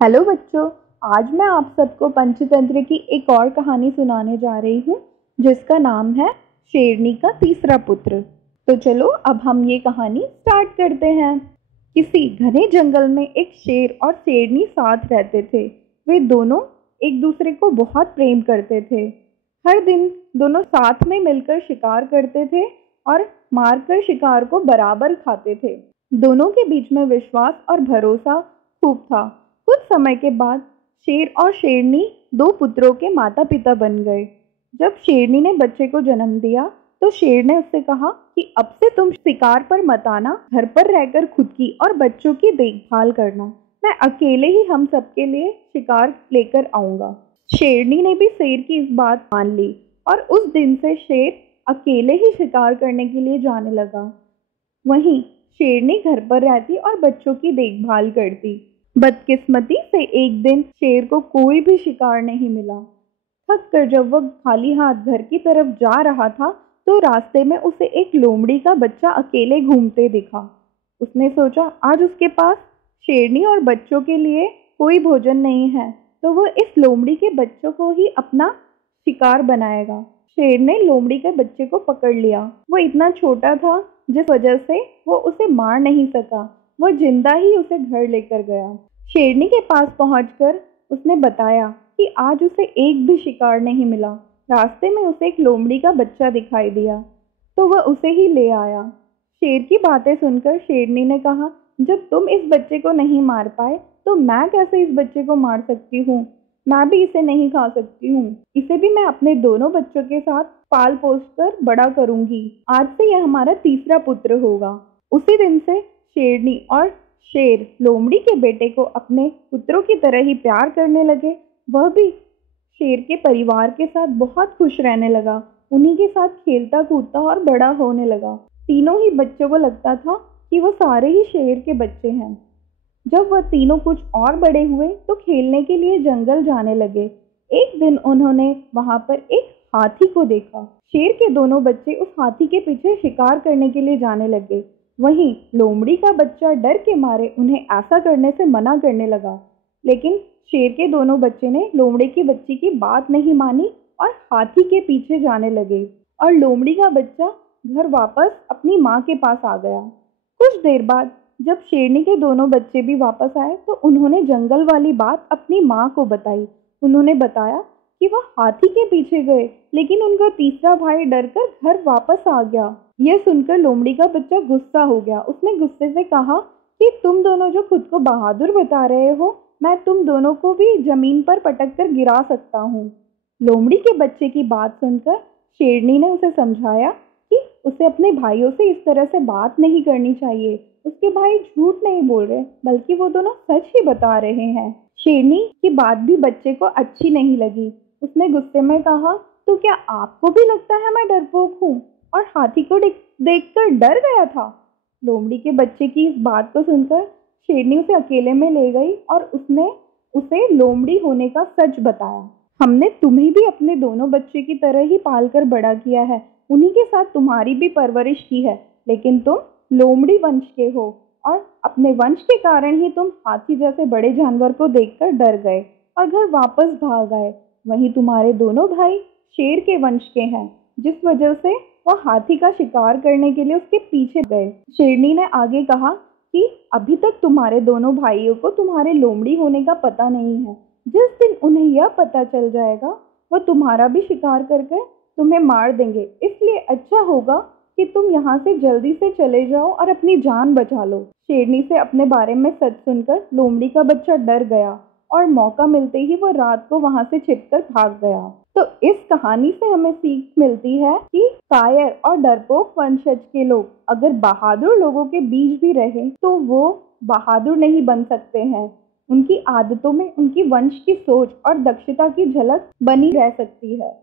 Hello बच्चों। आज मैं आप सबको पंचतंत्र की एक और कहानी सुनाने जा रही हूँ जिसका नाम है शेरनी का तीसरा पुत्र। तो चलो अब हम ये कहानी स्टार्ट करते हैं। किसी घने जंगल में एक शेर और शेरनी साथ रहते थे। वे दोनों एक दूसरे को बहुत प्रेम करते थे। हर दिन दोनों साथ में मिलकर शिकार करते थे और मारकर शिकार को बराबर खाते थे। दोनों के बीच में विश्वास और भरोसा खूब था। कुछ समय के बाद शेर और शेरनी दो पुत्रों के माता पिता बन गए। जब शेरनी ने बच्चे को जन्म दिया तो शेर ने उससे कहा कि अब से तुम शिकार पर मत आना, घर पर रहकर खुद की और बच्चों की देखभाल करना। मैं अकेले ही हम सबके लिए शिकार लेकर आऊंगा। शेरनी ने भी शेर की इस बात मान ली और उस दिन से शेर अकेले ही शिकार करने के लिए जाने लगा। वहीं शेरनी घर पर रहती और बच्चों की देखभाल करती। बदकिस्मती से एक दिन शेर को कोई भी शिकार नहीं मिला। थक कर जब वह खाली हाथ घर की तरफ जा रहा था तो रास्ते में उसे एक लोमड़ी का बच्चा अकेले घूमते दिखा। उसने सोचा आज उसके पास शेरनी और बच्चों के लिए कोई भोजन नहीं है तो वह इस लोमड़ी के बच्चों को ही अपना शिकार बनाएगा। शेर ने लोमड़ी के बच्चे को पकड़ लिया। वो इतना छोटा था जिस वजह से वो उसे मार नहीं सका। वो जिंदा ही उसे घर लेकर गया। शेरनी के पास पहुंचकर उसने बताया कि आज उसे एक भी शिकार नहीं मिला। रास्ते में उसे एक लोमड़ी का बच्चा दिखाई दिया तो वह उसे ही ले आया। शेर की बातें सुनकर शेरनी ने कहा, जब तुम इस बच्चे को नहीं मार पाए तो मैं कैसे इस बच्चे को मार सकती हूँ। मैं भी इसे नहीं खा सकती हूँ। इसे भी मैं अपने दोनों बच्चों के साथ पाल पोस कर बड़ा करूंगी। आज से यह हमारा तीसरा पुत्र होगा। उसी दिन से शेरनी और शेर लोमड़ी के बेटे को अपने पुत्रों की तरह ही प्यार करने लगे। वह भी शेर के परिवार के साथ बहुत खुश रहने लगा। उन्हीं के साथ खेलता कूदता और बड़ा होने लगा। तीनों ही बच्चों को लगता था कि वो सारे ही शेर के बच्चे हैं। जब वह तीनों कुछ और बड़े हुए तो खेलने के लिए जंगल जाने लगे। एक दिन उन्होंने वहां पर एक हाथी को देखा। शेर के दोनों बच्चे उस हाथी के पीछे शिकार करने के लिए जाने लगे। वहीं लोमड़ी का बच्चा डर के मारे उन्हें ऐसा करने से मना करने लगा। लेकिन शेर के दोनों बच्चे ने लोमड़ी की बच्ची की बात नहीं मानी और हाथी के पीछे जाने लगे और लोमड़ी का बच्चा घर वापस अपनी माँ के पास आ गया। कुछ देर बाद जब शेरनी के दोनों बच्चे भी वापस आए तो उन्होंने जंगल वाली बात अपनी माँ को बताई। उन्होंने बताया कि वह हाथी के पीछे गए लेकिन उनका तीसरा भाई डरकर घर वापस आ गया। यह सुनकर लोमड़ी का बच्चा गुस्सा हो गया। उसने गुस्से से कहा कि तुम दोनों जो खुद को बहादुर बता रहे हो, मैं तुम दोनों को भी जमीन पर पटक कर गिरा सकता हूँ। लोमड़ी के बच्चे की बात सुनकर शेरनी ने उसे समझाया कि उसे अपने भाइयों से इस तरह से बात नहीं करनी चाहिए। उसके भाई झूठ नहीं बोल रहे बल्कि वो दोनों सच ही बता रहे हैं। शेरनी की बात भी बच्चे को अच्छी नहीं लगी। उसने गुस्से में कहा, तो क्या आपको भी लगता है मैं डरपोक हूँ और हाथी को देखकर डर गया था। लोमड़ी के बच्चे की इस बात को सुनकर शेरनी उसे अकेले में ले गई और उसने उसे लोमड़ी होने का सच बताया। हमने तुम्हें भी अपने दोनों बच्चे की तरह ही पाल कर बड़ा किया है। उन्हीं के साथ तुम्हारी भी परवरिश की है, लेकिन तुम लोमड़ी वंश के हो और अपने वंश के कारण ही तुम हाथी जैसे बड़े जानवर को देखकर डर गए और घर वापस भाग आए। वहीं तुम्हारे दोनों भाई शेर के वंश के हैं, जिस वजह से वह हाथी का शिकार करने के लिए उसके पीछे गए। शेरनी ने आगे कहा कि अभी तक तुम्हारे दोनों भाइयों को तुम्हारे लोमड़ी होने का पता नहीं है। जिस दिन उन्हें यह पता चल जाएगा वह तुम्हारा भी शिकार करके तुम्हें मार देंगे। इसलिए अच्छा होगा कि तुम यहाँ से जल्दी से चले जाओ और अपनी जान बचा लो। शेरनी से अपने बारे में सच सुनकर लोमड़ी का बच्चा डर गया और मौका मिलते ही वो रात को वहां से छिपकर भाग गया। तो इस कहानी से हमें सीख मिलती है कि कायर और डरपोक वंशज के लोग अगर बहादुर लोगों के बीच भी रहे तो वो बहादुर नहीं बन सकते हैं। उनकी आदतों में उनकी वंश की सोच और दक्षता की झलक बनी रह सकती है।